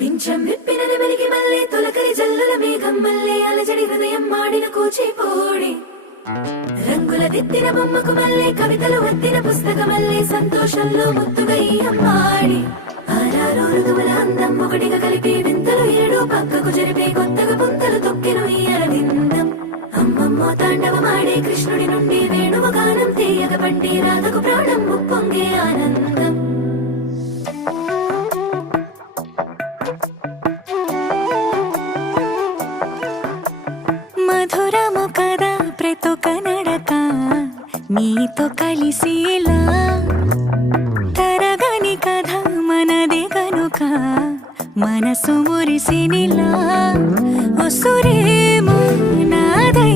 పింఛం విప్పిన నెమలికి మల్లె తొలకరి జల్లుల మేఘం మల్లె అలజడి హృదయం మాడిన కూచిపూడి రంగుల దిద్దిన బొమ్మకు మల్లె కవితలు వద్దిన పుస్తకమల్లె సంతోషంలో ముద్దుగా ఈ అమ్మాడి ఆరారు ఋతువుల అందం ఒకటిగా కలిపి వింతలు ఏడు పక్కకు జరిపే కొత్తగా పుంతలు తొక్కెను ఈ అరవిందం అమ్మమ్మో తాండవమాడే కృష్ణుడి నుండి వేణువు గానం తీయగ పండి రాధకు ప్రాణం ఉప్పొంగే ఆనందం మధురము కదా ప్రతొక నడక నీతో కలిసేలా తరగని కథ మనదే గనుక మనసు మురిసినిలా ఒసురేమో నాదై